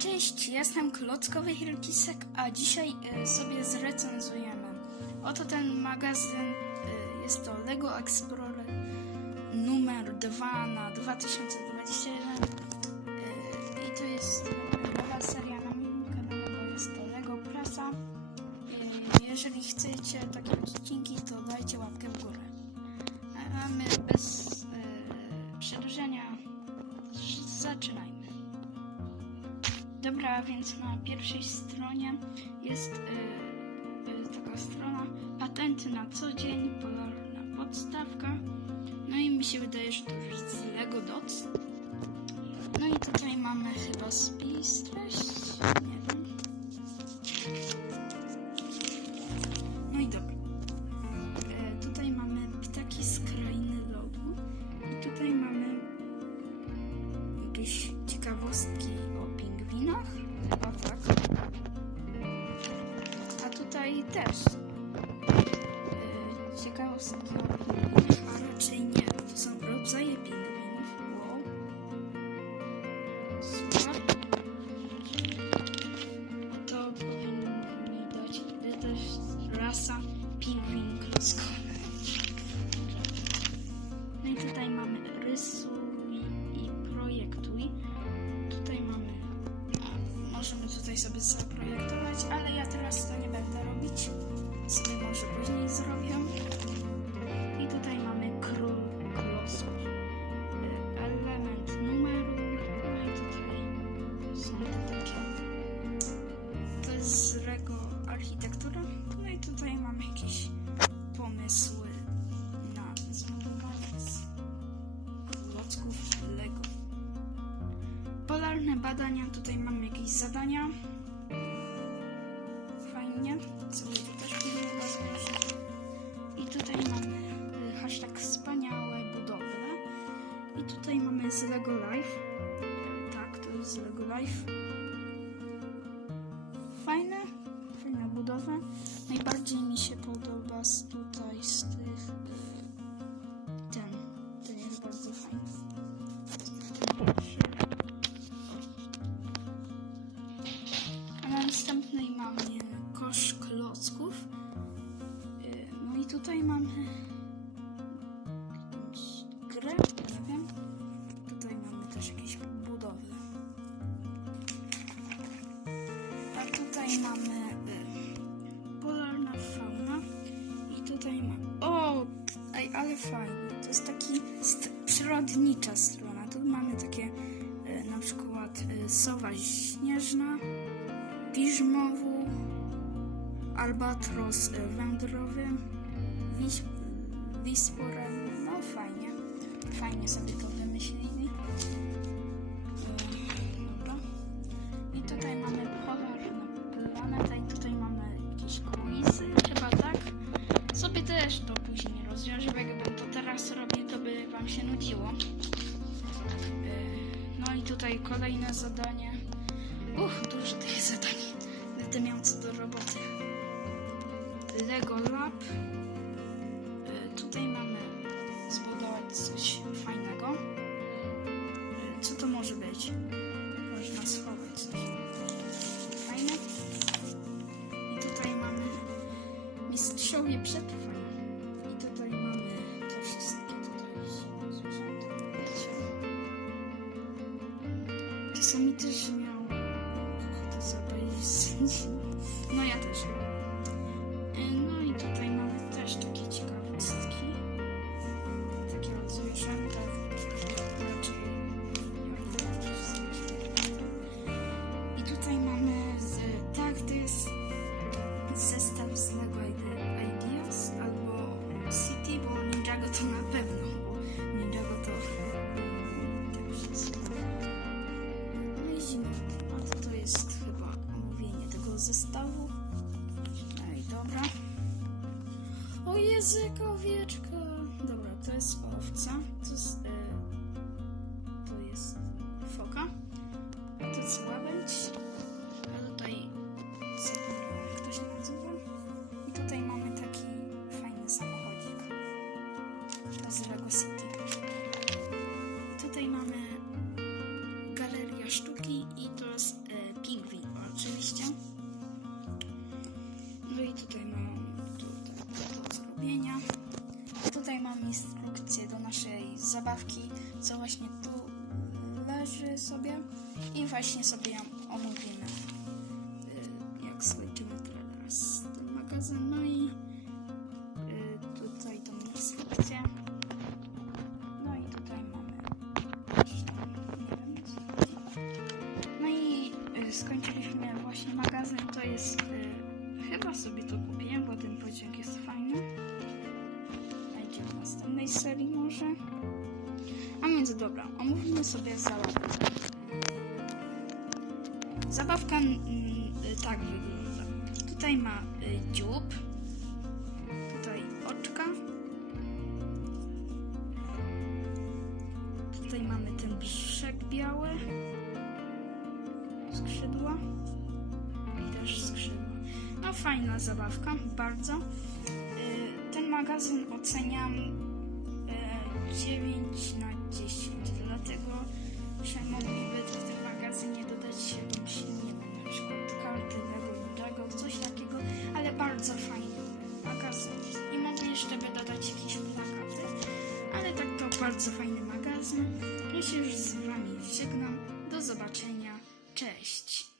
Cześć, jestem Klockowy Hirkisek, a dzisiaj e, sobie zrecenzujemy. Oto ten magazyn, e, jest to Lego Explorer numer 2 na 2021 e, i to jest nowa seria na moim kanale, jest to Lego Prasa. Jeżeli chcecie takie odcinki, to dajcie łapkę w górę. A my bez przedłużenia zaczynajmy. Dobra, więc na pierwszej stronie jest y, y, taka strona patenty na co dzień, polarna podstawka. No i mi się wydaje, że to już z Lego Dots. No i tutaj mamy chyba spis, treść, nie wiem. Też yy, ciekawostki o pingwinach, a raczej nie. To są rodzaje pingwinów. Wow. Super. To mi dać to też rasa pingwin klockowy. No i tutaj mamy rysuj i projektuj. Tutaj mamy, możemy tutaj sobie zaprojektować, ale ja teraz to nie. Sobie może później zrobię. I tutaj mamy król klocków. Y, Element numeru. No i tutaj są takie. To jest z Lego architektura. No i tutaj mamy jakieś pomysły na zbudowanie z Lego. Polarne badania, tutaj mamy jakieś zadania. Fajnie, z Lego Life. Tak, to jest z Lego Life. Fajne, fajna budowa. Najbardziej mi się podoba z tutaj z tych tutaj mamy y, polarna fauna. I tutaj mamy. O! Ale fajnie. To jest taki st- przyrodnicza strona. Tu mamy takie y, na przykład sowa śnieżna, piżmowu, albatros wędrowy, wiś, wisporem. No fajnie. Fajnie sobie to wymyślili. Dobra. I tutaj się nudziło. Yy, No i tutaj kolejne zadanie. Uch, dużo tych zadań. Będę miał co do roboty. Lego Lab. Yy, Tutaj mamy zbudować coś fajnego. Yy, Co to może być? Można schować coś. Fajne. I tutaj mamy mistrzowie przetrwania. Czasami też miał ochotę zobaczyć. No ja też. E, No i tutaj mamy też takie ciekawostki. Takie od zwierzęta. Raczej i tutaj mamy z, tak, to jest zestaw z Lego Ide- Ideas albo City, bo Ninjago to na pewno, zestawu. No i dobra. O język, owieczka. Dobra, to jest owca, to jest, e, zabawki, co właśnie tu leży sobie i właśnie sobie ją omówimy. Y, jak skończymy teraz ten magazyn, no i y, tutaj tą instrukcję. No i tutaj mamy No i y, skończyliśmy właśnie magazyn, to jest chyba sobie to kupiłem, bo ten pociąg jest fajny. Znajdziemy w następnej serii może. Więc dobra, omówimy sobie zabawkę. Zabawka mm, y, tak wygląda. Tutaj ma y, dziób, tutaj oczka. Tutaj mamy ten brzeg biały, skrzydła i też skrzydła. No fajna zabawka, bardzo. Y, Ten magazyn oceniam 9 na 10, dlatego że mogliby w tym magazynie dodać jakąś, nie wiem, na przykład karty Lego coś takiego, ale bardzo fajny magazyn. I mogli jeszcze by dodać jakieś plakaty, ale tak to bardzo fajny magazyn. Ja się już z Wami żegnam. Do zobaczenia. Cześć.